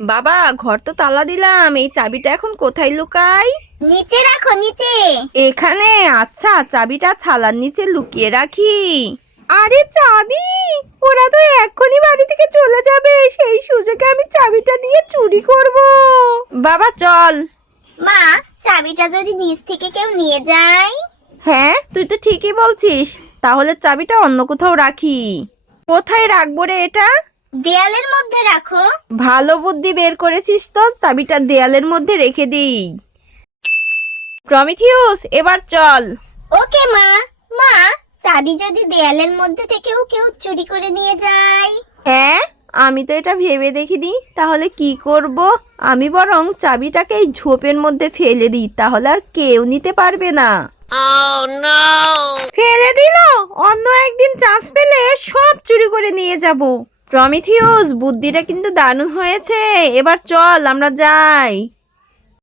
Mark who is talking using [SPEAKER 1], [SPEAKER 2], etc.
[SPEAKER 1] বাবা ঘর তো তালা দিলাম। এই চাবিটা এখন কোথায় লুকাই?
[SPEAKER 2] নিচে রাখো নিচে।
[SPEAKER 1] এখানে? আচ্ছা চাবিটা ছালার নিচে লুকিয়ে রাখি। আরে চাবি! ওরা তো এক্ষুনি বাড়ি থেকে চলে যাবে। সেই সুযোগে আমি চাবিটা দিয়ে চুরি করব। বাবা চল।
[SPEAKER 2] মা চাবিটা যদি নিচ থেকে কেউ নিয়ে যায়?
[SPEAKER 1] হ্যাঁ তুই তো ঠিকই বলছিস। তাহলে চাবিটা অন্য কোথাও রাখি। কোথায় রাখব রে এটা?
[SPEAKER 2] দেয়ালের মধ্যে রাখো।
[SPEAKER 1] ভালো বুদ্ধি বের করেছিস তো চাবিটা দেয়ালের মধ্যে রেখে দিই। প্রমিথিউস এবার চল।
[SPEAKER 2] ওকে মা। মা চাবি যদি দেয়ালের মধ্যে থেকেও কেউ চুরি করে নিয়ে যায়।
[SPEAKER 1] হ্যাঁ আমি তো এটা ভেবে দেখিনি। তাহলে কি করব? আমি বরং চাবিটাকে এই ঝোপের মধ্যে ফেলে দিই তাহলে আর কেউ নিতে পারবে না। ফেলে দিল? অন্য একদিন চান্স পেলে সব চুরি করে নিয়ে যাব। প্রমিথিউস বুদ্ধিটা কিন্তু দারুণ হয়েছে। এবার চল আমরা যাই।